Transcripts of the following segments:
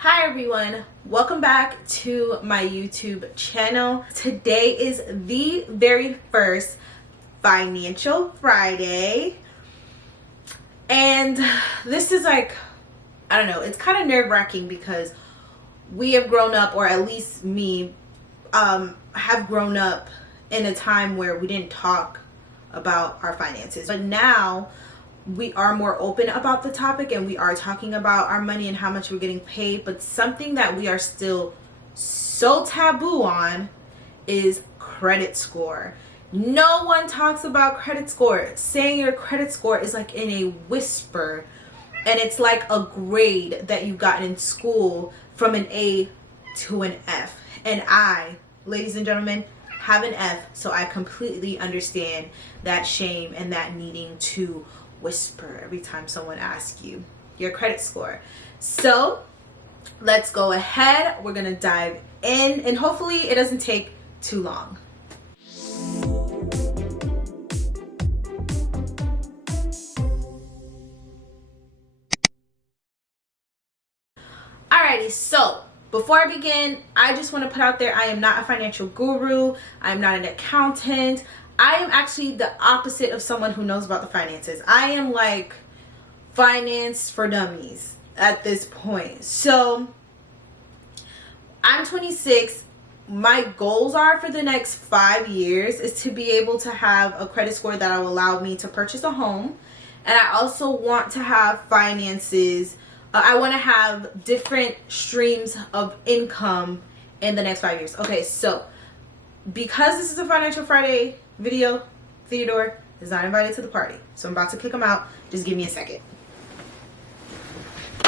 Hi everyone, welcome back to my YouTube channel. Today is the very first Financial Friday, and this is like, I don't know, it's kind of nerve-wracking because we have grown up, or at least me, have grown up in a time where we didn't talk about our finances, but now we are more open about the topic and we are talking about our money and how much we're getting paid. But something that we are still so taboo on is credit score. No one talks about credit score. Saying your credit score is like in a whisper, and it's like a grade that you got in school from an A to an F. And I, ladies and gentlemen, have an F, so I completely understand that shame and that needing to whisper every time someone asks you your credit score. So let's go ahead, we're gonna dive in, and hopefully it doesn't take too long. Alrighty, so before I begin, I just want to put out there, I am not a financial guru, I'm not an accountant. I am actually the opposite of someone who knows about the finances. I am like finance for dummies at this point. So I'm 26. My goals are for the next 5 years is to be able to have a credit score that will allow me to purchase a home. And I also want to have finances. I want to have different streams of income in the next 5 years. Okay, so because this is a Financial Friday video, Theodore is not invited to the party, so I'm about to kick him out. Just give me a second.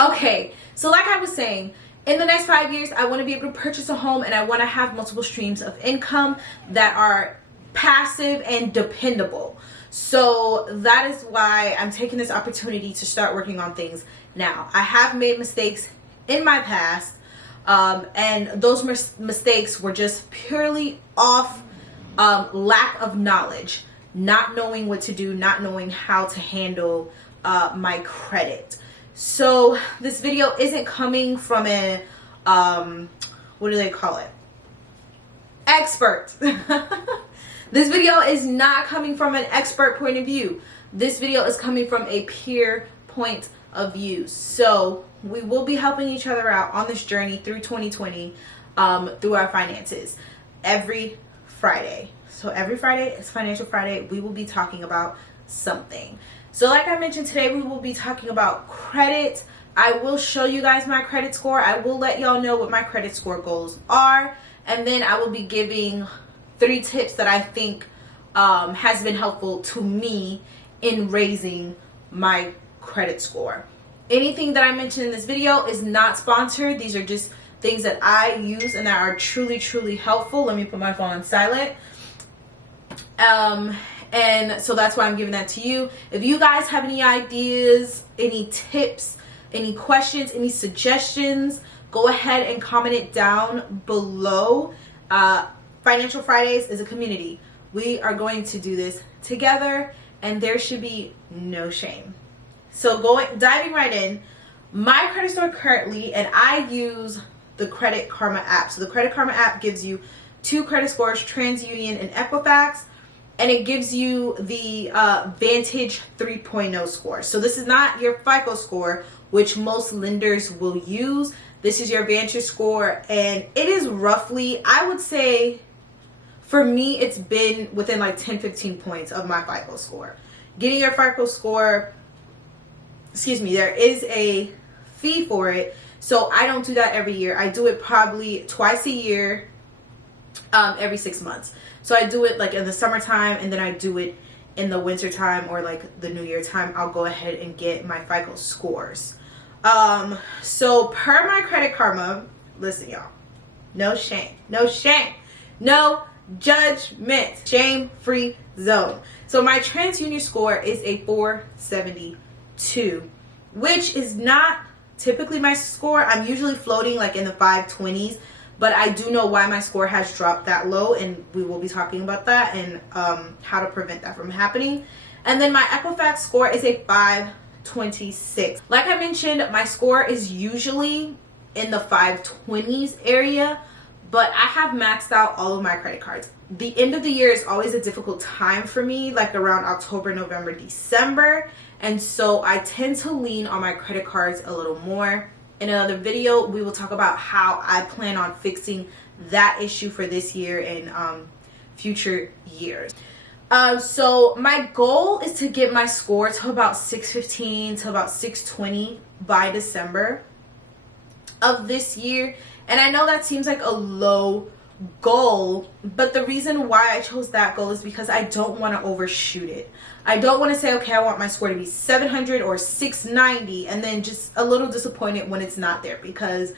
Okay, so like I was saying, in the next 5 years I want to be able to purchase a home, and I want to have multiple streams of income that are passive and dependable. So that is why I'm taking this opportunity to start working on things now. I have made mistakes in my past, and those mistakes were just purely off lack of knowledge, not knowing what to do, not knowing how to handle my credit. So this video isn't coming from a what do they call it, expert. This video is not coming from an expert point of view. This video is coming from a peer point of view. So we will be helping each other out on this journey through 2020 through our finances every Friday. So every Friday is Financial Friday. We will be talking about something. So like I mentioned, today we will be talking about credit. I will show you guys my credit score. I will let y'all know what my credit score goals are, and then I will be giving 3 tips that I think has been helpful to me in raising my credit score. Anything that I mentioned in this video is not sponsored. These are just things that I use and that are truly helpful. Let me put my phone on silent. And so that's why I'm giving that to you. If you guys have any ideas, any tips, any questions, any suggestions, go ahead and comment it down below. Financial Fridays is a community. We are going to do this together, and there should be no shame. So diving right in, my credit score currently, and I use the Credit Karma app. So the Credit Karma app gives you 2 credit scores, TransUnion and Equifax, and it gives you the Vantage 3.0 score. So this is not your FICO score, which most lenders will use. This is your Vantage score, and it is roughly, I would say, for me, it's been within like 10-15 points of my FICO score. Getting your FICO score, there is a fee for it, so I don't do that every year. I do it probably twice a year, every 6 months. So I do it like in the summertime, and then I do it in the winter time or like the New Year time. I'll go ahead and get my FICO scores. So per my Credit Karma, listen y'all, no shame, no judgment, shame-free zone. So my TransUnion score is a 472, which is not typically my score. I'm usually floating like in the 520s, but I do know why my score has dropped that low, and we will be talking about that and how to prevent that from happening. And then my Equifax score is a 526. Like I mentioned, my score is usually in the 520s area, but I have maxed out all of my credit cards. The end of the year is always a difficult time for me, like around October, November, December. And so I tend to lean on my credit cards a little more. In another video, we will talk about how I plan on fixing that issue for this year and future years. So my goal is to get my score to about 615 to about 620 by December of this year. And I know that seems like a low goal, but the reason why I chose that goal is because I don't want to overshoot it. I don't want to say, okay, I want my score to be 700 or 690 and then just a little disappointed when it's not there, because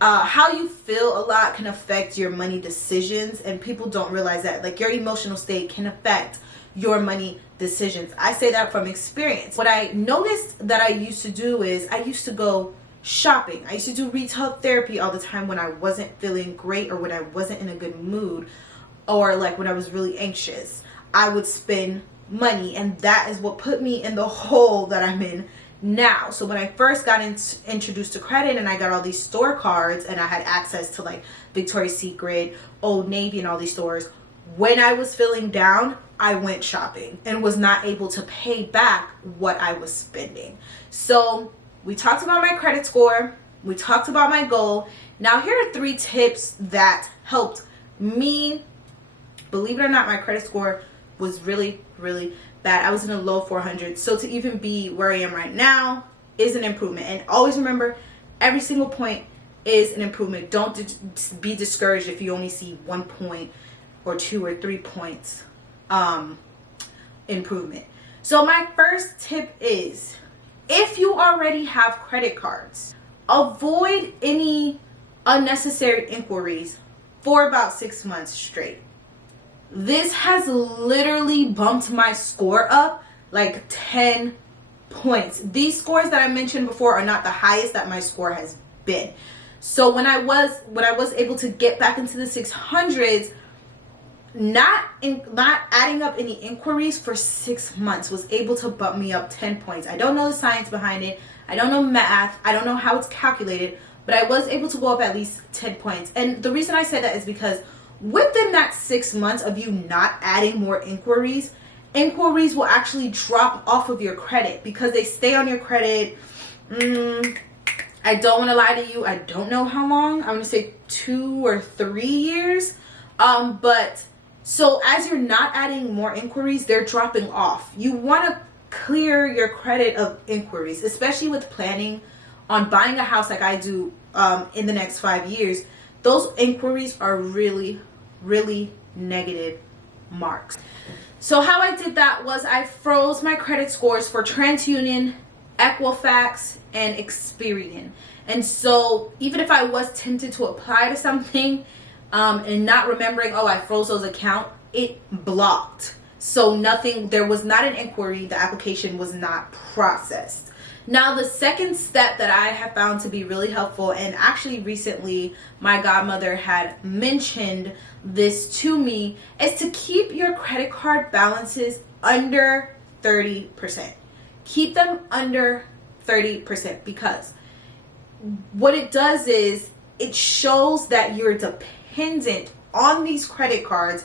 how you feel a lot can affect your money decisions, and people don't realize that. Like, your emotional state can affect your money decisions. I say that from experience. What I noticed that I used to do is I used to go shopping. I used to do retail therapy all the time when I wasn't feeling great or when I wasn't in a good mood, or like when I was really anxious. I would spend money, and that is what put me in the hole that I'm in now. So when I first got introduced to credit and I got all these store cards and I had access to like Victoria's Secret, Old Navy, and all these stores, when I was feeling down, I went shopping and was not able to pay back what I was spending. So we talked about my credit score. We talked about my goal. Now here are 3 tips that helped me. Believe it or not, my credit score was really, really bad. I was in a low 400s. So to even be where I am right now is an improvement. And always remember, every single point is an improvement. Don't be discouraged if you only see 1 point or 2 or 3 points improvement. So my first tip is, if you already have credit cards, avoid any unnecessary inquiries for about 6 months straight. This has literally bumped my score up like 10 points. These scores that I mentioned before are not the highest that my score has been. So when I was able to get back into the 600s, not adding up any inquiries for 6 months was able to bump me up 10 points. I don't know the science behind it. I don't know math. I don't know how it's calculated, but I was able to go up at least 10 points. And the reason I said that is because within that 6 months of you not adding more inquiries will actually drop off of your credit because they stay on your credit. I don't want to lie to you. I don't know how long. I'm going to say 2 or 3 years. But so as you're not adding more inquiries, they're dropping off. You want to clear your credit of inquiries, especially with planning on buying a house like I do in the next 5 years. Those inquiries are really, really negative marks. So how I did that was I froze my credit scores for TransUnion, Equifax, and Experian. And so even if I was tempted to apply to something and not remembering, oh, I froze those accounts, it blocked. So there was not an inquiry. The application was not processed. Now, the second step that I have found to be really helpful, and actually recently my godmother had mentioned this to me, is to keep your credit card balances under 30%. Keep them under 30%, because what it does is it shows that you're dependent on these credit cards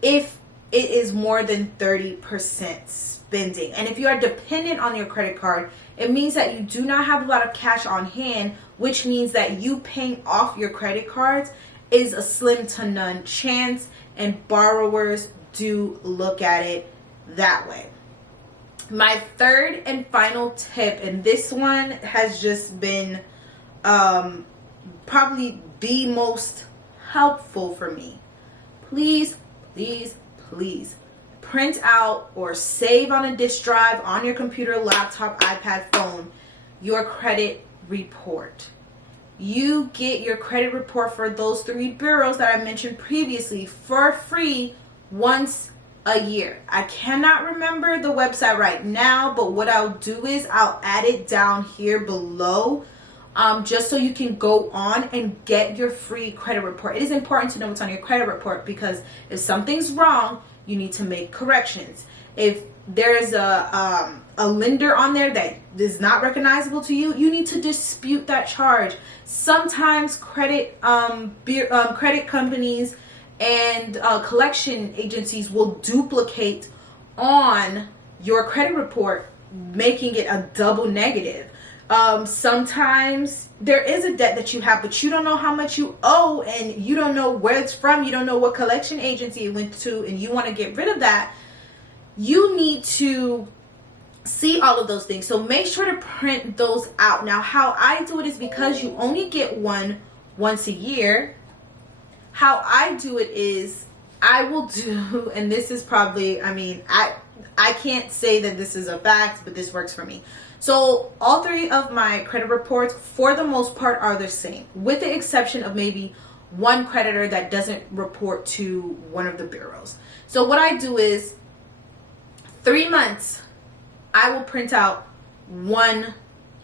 if it is more than 30% spending. And if you are dependent on your credit card, it means that you do not have a lot of cash on hand, which means that you paying off your credit cards is a slim to none chance, and borrowers do look at it that way. My third and final tip, and this one has just been probably the most helpful for me. Please, please, please print out or save on a disk drive on your computer, laptop, iPad, phone, your credit report. You get your credit report for those 3 bureaus that I mentioned previously for free once a year. I cannot remember the website right now, but what I'll do is I'll add it down here below, just so you can go on and get your free credit report. It is important to know what's on your credit report, because if something's wrong, you need to make corrections. If there is a a lender on there that is not recognizable to you, you need to dispute that charge. Sometimes credit companies and collection agencies will duplicate on your credit report, making it a double negative. Sometimes there is a debt that you have, but you don't know how much you owe, and you don't know where it's from. You don't know what collection agency it went to, and you want to get rid of that. You need to see all of those things. So make sure to print those out. Now, how I do it is, because you only get one once a year, how I do it is I will do, and this is probably, I mean, I can't say that this is a fact, but this works for me. So all three of my credit reports, for the most part, are the same, with the exception of maybe one creditor that doesn't report to one of the bureaus. So what I do is 3 months, I will print out one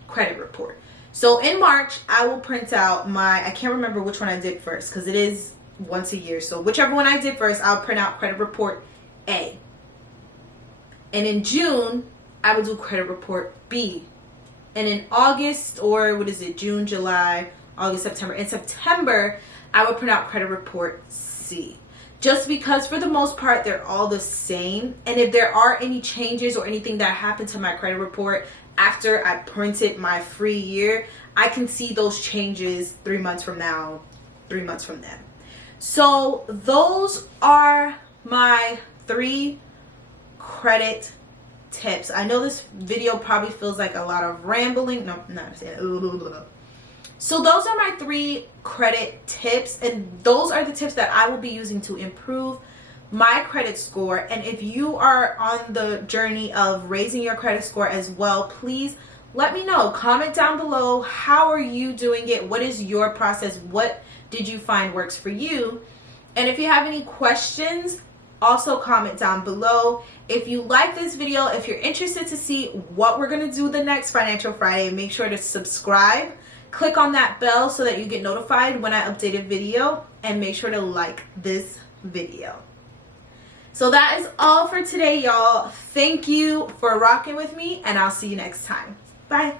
credit report. So in March, I will print out I can't remember which one I did first, because it is once a year. So whichever one I did first, I'll print out credit report A. And in June, I will do credit report B. And in August, or what is it, June, July, August, September. In September, I will print out credit report C. Just because for the most part, they're all the same. And if there are any changes or anything that happened to my credit report after I printed my free year, I can see those changes 3 months from now, 3 months from then. So those are my 3 credit tips. I know this video probably feels like a lot of rambling. No, not saying. So those are my 3 credit tips, and those are the tips that I will be using to improve my credit score. And if you are on the journey of raising your credit score as well, please let me know. Comment down below, how are you doing it? What is your process? What did you find works for you? And if you have any questions, also comment down below. If you like this video, if you're interested to see what we're going to do the next Financial Friday, make sure to subscribe. Click on that bell so that you get notified when I update a video, and make sure to like this video. So that is all for today, y'all. Thank you for rocking with me, and I'll see you next time. Bye.